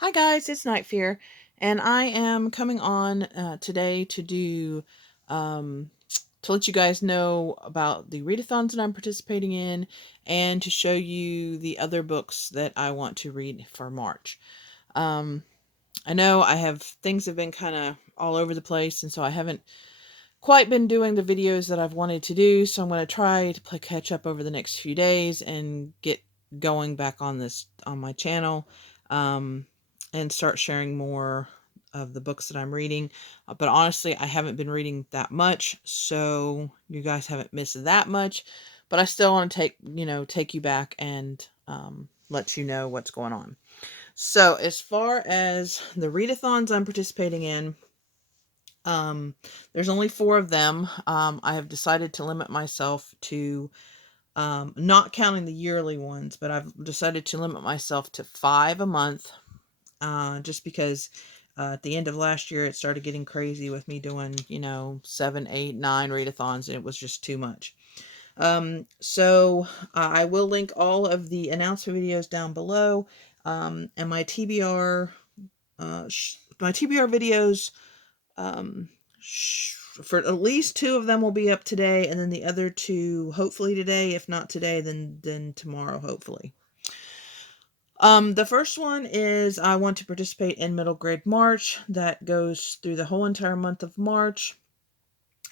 Hi guys, it's Night Fear, and I am coming on today to do um, to let you guys know about the readathons that I'm participating in, and to show you the other books that I want to read for March. Um, I know things have been kind of all over the place, and so I haven't quite been doing the videos that I've wanted to do. So I'm going to try to play catch up over the next few days and get going back on this on my channel, um, and start sharing more of the books that I'm reading. But honestly, I haven't been reading that much, so you guys haven't missed that much. But I still want to take you back and let you know what's going on. So as far as the readathons I'm participating in, um, there's only 4 of them. I have decided to limit myself to, not counting the yearly ones, but I've decided to limit myself to 5 a month, just because at the end of last year it started getting crazy with me doing, 7, 8, 9 readathons, and it was just too much. So I will link all of the announcement videos down below, and my TBR, my TBR videos. Um, for at least 2 of them will be up today, and then the other 2 hopefully today. If not today, then tomorrow, hopefully. The first one is I want to participate in Middle Grade March. That goes through the whole entire month of March,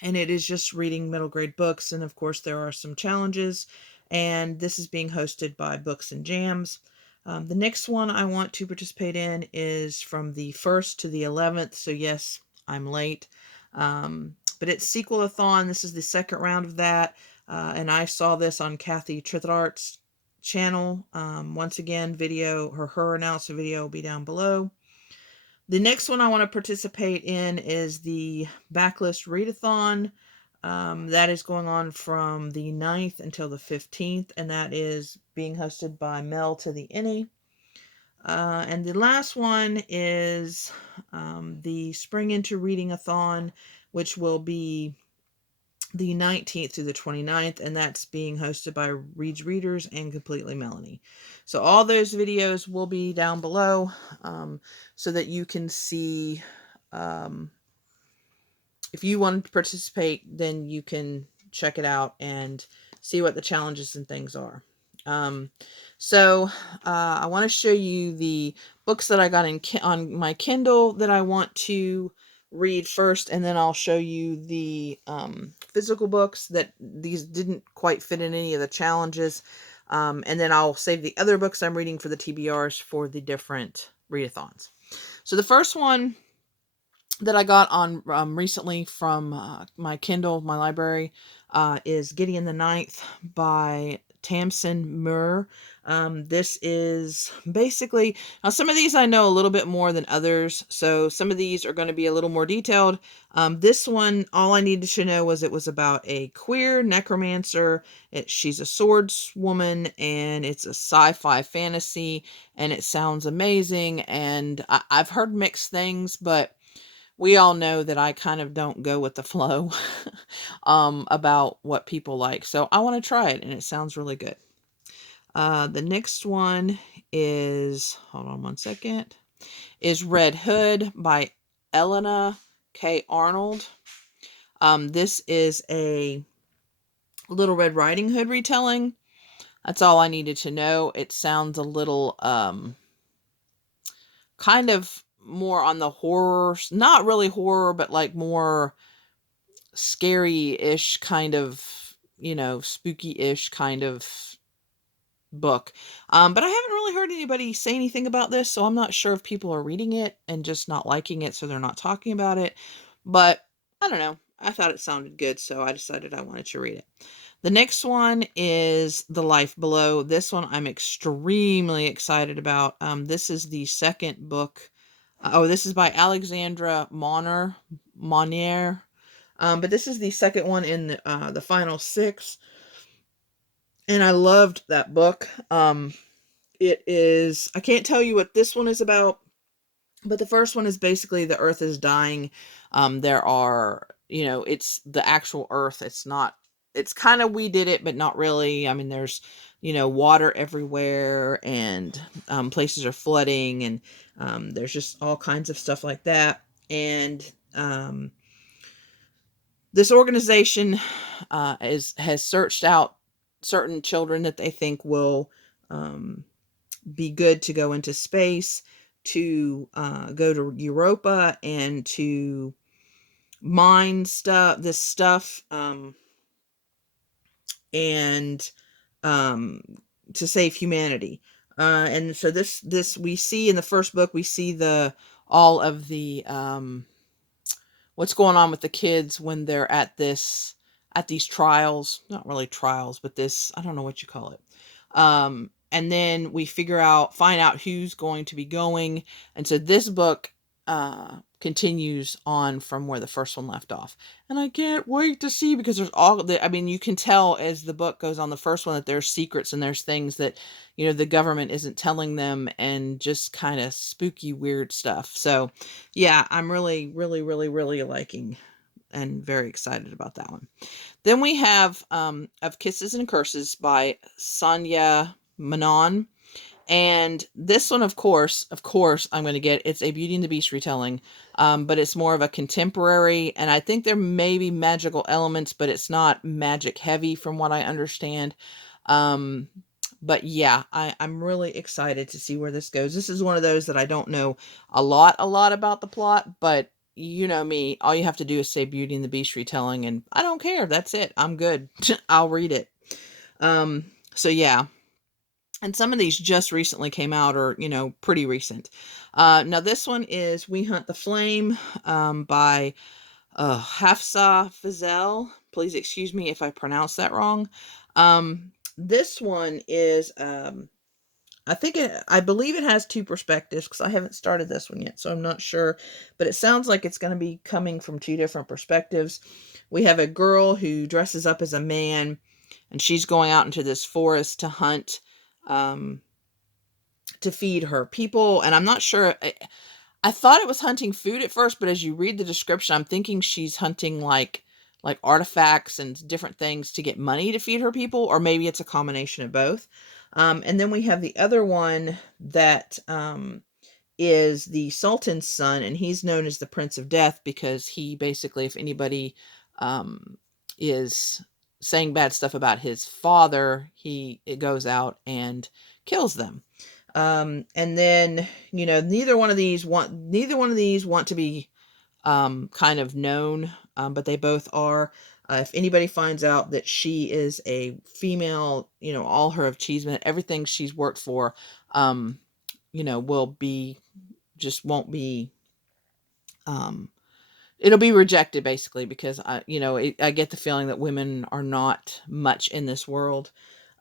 and it is just reading middle grade books. And of course, there are some challenges, and this is being hosted by Books and Jams. The next one I want to participate in is from the 1st to the 11th. So yes, I'm late. But it's Sequelathon. This is the second round of that. And I saw this on Kathy Trithart's channel. Once again, her announcement video will be down below. The next one I want to participate in is the Backlist Readathon. That is going on from the 9th until the 15th, and that is being hosted by Mel to the Innie. And the last one is the Spring Into Reading-a-thon, which will be the 19th through the 29th, and that's being hosted by Reed's Readers and Completely Melanie. So all those videos will be down below, so that you can see, if you want to participate, then you can check it out and see what the challenges and things are. I want to show you the books that I got on my Kindle that I want to read first, and then I'll show you the physical books that these didn't quite fit in any of the challenges, and then I'll save the other books I'm reading for the TBRs for the different readathons. So the first one that I got on recently from my Kindle, my library, is Gideon the Ninth by Tamsin Muir. This is basically, now some of these I know a little bit more than others, so some of these are going to be a little more detailed. This one, all I needed to know was it was about a queer necromancer. She's a swordswoman, and it's a sci-fi fantasy, and it sounds amazing, and I've heard mixed things, but we all know that I kind of don't go with the flow about what people like. So I want to try it, and it sounds really good. The next one is, hold on one second, is Red Hood by Elena K. Arnold. This is a Little Red Riding Hood retelling. That's all I needed to know. It sounds a little kind of more on the horror, not really horror, but like more scary-ish kind of, spooky-ish kind of book. But I haven't really heard anybody say anything about this, so I'm not sure if people are reading it and just not liking it, so they're not talking about it. But I don't know. I thought it sounded good, so I decided I wanted to read it. The next one is The Life Below. This one I'm extremely excited about. This is the second book. This is by Alexandra Monnier. But this is the second one in the final 6, and I loved that book. It is, I can't tell you what this one is about, but the first one is basically the Earth is dying. There are, it's the actual Earth. it's kind of We Did It, but not really. I mean, there's, water everywhere, and places are flooding, and there's just all kinds of stuff like that. And this organization has searched out certain children that they think will be good to go into space, to go to Europa, and to mine this stuff, and um, to save humanity. And so this we see in the first book, we see all of the what's going on with the kids when they're at these trials. Not really trials, but this, I don't know what you call it. And then we find out who's going to be going. And so this book continues on from where the first one left off. And I can't wait to see, because you can tell as the book goes on, the first one, that there's secrets and there's things that, the government isn't telling them, and just kind of spooky, weird stuff. So yeah, I'm really, really, really, really liking and very excited about that one. Then we have Of Kisses and Curses by Sonia Manon. And this one, of course, I'm going to get, it's a Beauty and the Beast retelling, but it's more of a contemporary, and I think there may be magical elements, but it's not magic heavy from what I understand. But yeah, I'm really excited to see where this goes. This is one of those that I don't know a lot about the plot, but you know me, all you have to do is say Beauty and the Beast retelling, and I don't care. That's it. I'm good. I'll read it. So yeah. And some of these just recently came out, or, pretty recent. Now this one is We Hunt the Flame, by Hafsa Fazel. Please excuse me if I pronounce that wrong. This one is, I believe it has two perspectives, because I haven't started this one yet, so I'm not sure. But it sounds like it's going to be coming from two different perspectives. We have a girl who dresses up as a man, and she's going out into this forest to hunt, to feed her people. And I'm not sure. I thought it was hunting food at first, but as you read the description, I'm thinking she's hunting like artifacts and different things to get money to feed her people, or maybe it's a combination of both. And then we have the other one that is the Sultan's son, and he's known as the Prince of Death, because he basically, if anybody is saying bad stuff about his father, it goes out and kills them. And then, neither one of these want to be kind of known, but they both are. If anybody finds out that she is a female, all her achievement, everything she's won't be, it'll be rejected, basically, because I get the feeling that women are not much in this world.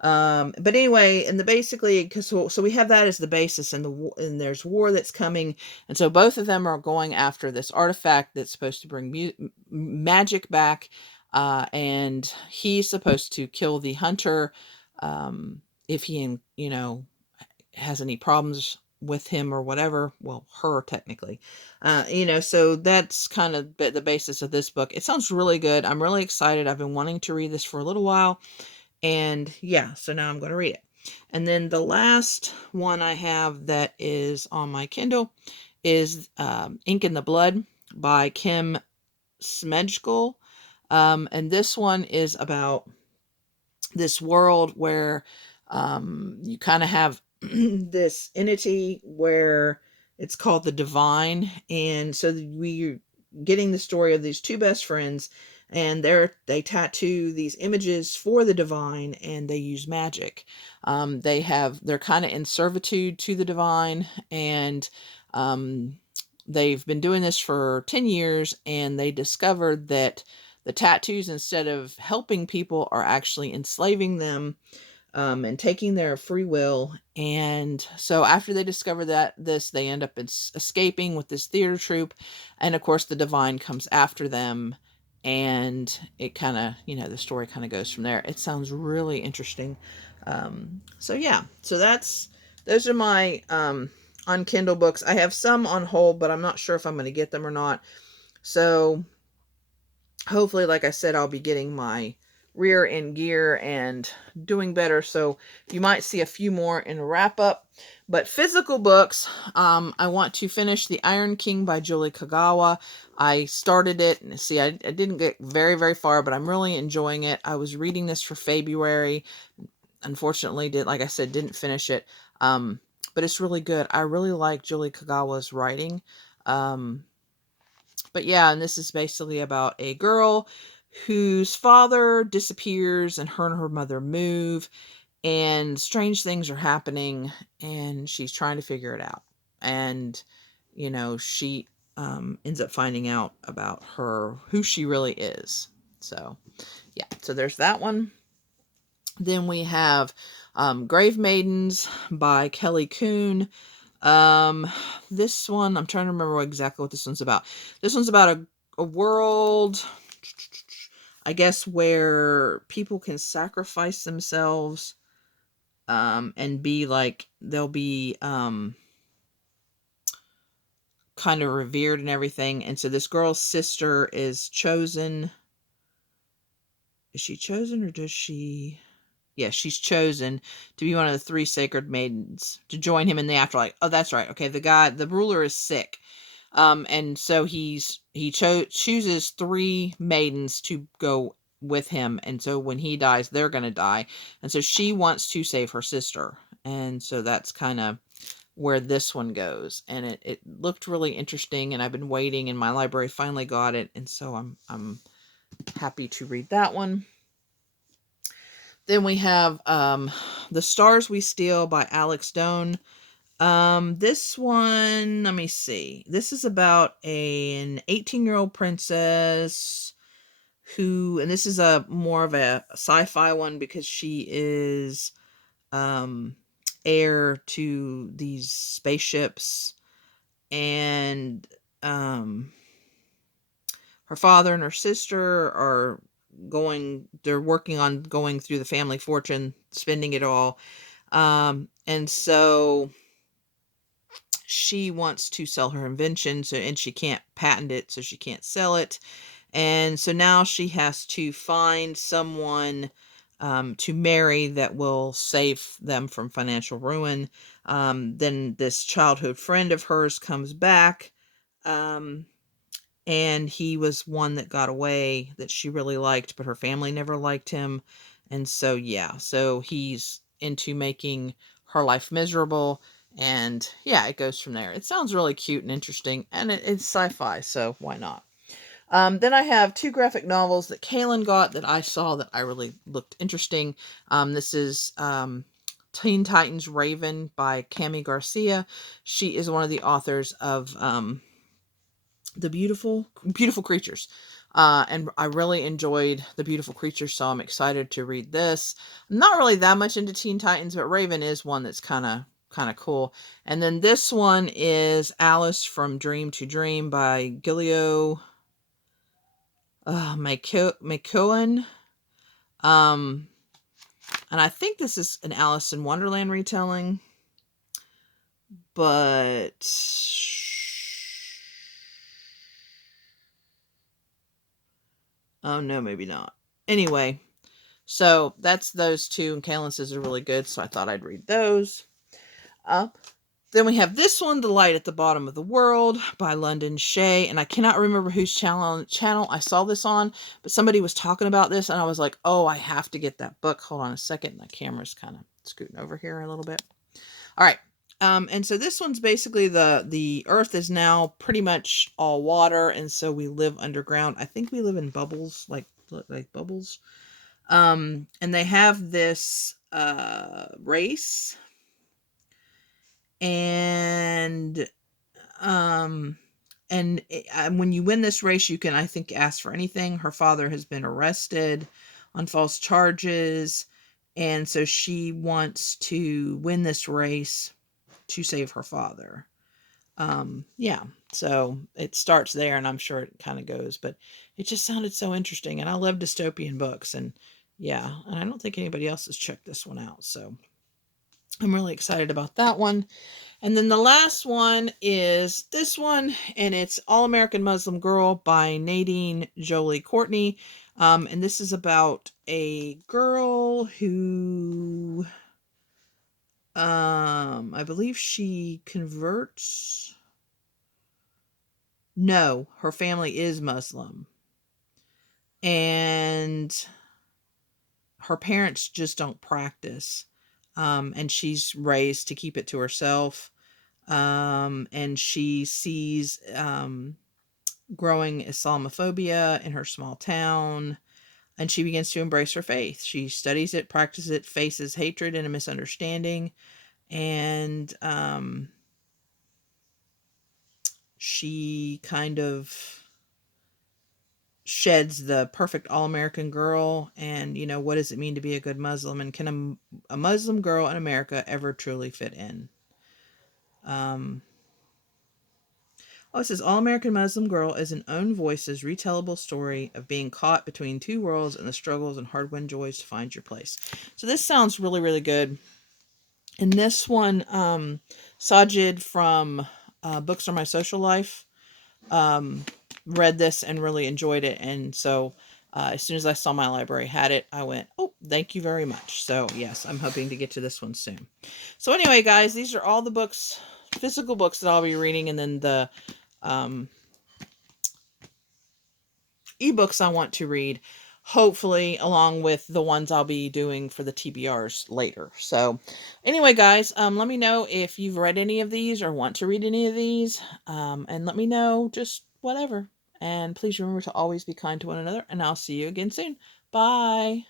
But anyway, and so we have that as the basis, and there's war that's coming, and so both of them are going after this artifact that's supposed to bring magic back, and he's supposed to kill the hunter, if he, has any problems with him or whatever. Well, her, technically. So that's kind of the basis of this book. It sounds really good. I'm really excited. I've been wanting to read this for a little while. And yeah, so now I'm going to read it. And then the last one I have that is on my Kindle is Ink in the Blood by Kim Smedgel. And this one is about this world where you kind of have this entity where it's called the Divine. And so we're getting the story of these two best friends, and they tattoo these images for the Divine, and they use magic. They're kind of in servitude to the Divine, and they've been doing this for 10 years, and they discovered that the tattoos, instead of helping people, are actually enslaving them, and taking their free will. And so after they discover they end up escaping with this theater troupe, and of course the Divine comes after them, and it kind of, the story kind of goes from there. It sounds really interesting. So yeah, so those are my on Kindle books. I have some on hold, but I'm not sure if I'm going to get them or not. So hopefully, like I said, I'll be getting my rear in gear and doing better. So you might see a few more in a wrap up. But physical books, I want to finish The Iron King by Julie Kagawa. I started it, and see, I didn't get very, very far, but I'm really enjoying it. I was reading this for February. Unfortunately, like I said, didn't finish it. But it's really good. I really like Julie Kagawa's writing. But yeah, and this is basically about a girl whose father disappears and her mother move, and strange things are happening, and she's trying to figure it out. And, she ends up finding out about who she really is. So, yeah, so there's that one. Then we have Grave Maidens by Kelly Kuhn. This one, I'm trying to remember exactly what this one's about. This one's about a world, I guess, where people can sacrifice themselves, and be like, they'll be, kind of revered and everything. And so this girl's sister is chosen. Is she chosen, or does she? Yeah, she's chosen to be one of the 3 sacred maidens to join him in the afterlife. Oh, that's right. Okay, the ruler is sick. And so he chooses 3 maidens to go with him. And so when he dies, they're going to die. And so she wants to save her sister. And so that's kind of where this one goes. And it looked really interesting, and I've been waiting, and my library finally got it. And so I'm happy to read that one. Then we have The Stars We Steal by Alex Doan. This one, let me see. This is about an 18-year-old princess who, and this is a more of a sci-fi one, because she is heir to these spaceships, and her father and her sister are they're working on going through the family fortune, spending it all. And so she wants to sell her invention, and she can't patent it, so she can't sell it. And so now she has to find someone to marry that will save them from financial ruin. Then this childhood friend of hers comes back, and he was one that got away that she really liked, but her family never liked him. And so, yeah, so he's into making her life miserable. And yeah, it goes from there. It sounds really cute and interesting, and it's sci-fi, so why not? Then I have 2 graphic novels that Kaylin got that I saw that I really looked interesting. This is Teen Titans Raven by Cami Garcia. She is one of the authors of the beautiful creatures, and I really enjoyed the beautiful creatures, so I'm excited to read this. I'm not really that much into Teen Titans, but Raven is one that's kind of cool. And then this one is Alice from Dream to Dream by Gilio McKeown. And I think this is an Alice in Wonderland retelling, but oh no, maybe not. Anyway, so that's those 2, and Kaylin says are really good, so I thought I'd read those. Then we have this one, The Light at the Bottom of the World by London Shea, and I cannot remember whose channel I saw this on, but somebody was talking about this, and I was like, oh, I have to get that book. Hold on a second. My camera's kind of scooting over here a little bit. All right. And so this one's basically the earth is now pretty much all water, and so we live underground. I think we live in bubbles, like bubbles. And they have this race, and when you win this race, you can, I think, ask for anything. Her father has been arrested on false charges, and so she wants to win this race to save her father. Yeah, so it starts there, and I'm sure it kind of goes, but it just sounded so interesting, and I love dystopian books, and yeah, and I don't think anybody else has checked this one out, so I'm really excited about that one. And then the last one is this one, and it's All American Muslim Girl by Nadine Jolie Courtney. And this is about a girl who, I believe she converts. No, her family is Muslim. And her parents just don't practice. And she's raised to keep it to herself. And she sees growing Islamophobia in her small town, and she begins to embrace her faith. She studies it, practices it, faces hatred and a misunderstanding, and she kind of sheds the perfect all-American girl. And what does it mean to be a good Muslim, and can a Muslim girl in America ever truly fit in? Oh, it says All-American Muslim Girl is an own voices retellable story of being caught between two worlds and the struggles and hard-won joys to find your place. So this sounds really, really good. And this one, Sajid from Books Are My Social Life, read this and really enjoyed it. And so as soon as I saw my library had it, I went, oh, thank you very much. So yes, I'm hoping to get to this one soon. So anyway, guys, these are all the books, physical books that I'll be reading, and then the ebooks I want to read, hopefully along with the ones I'll be doing for the TBRs later. So anyway, guys, let me know if you've read any of these or want to read any of these, and let me know just whatever. And please remember to always be kind to one another, and I'll see you again soon. Bye.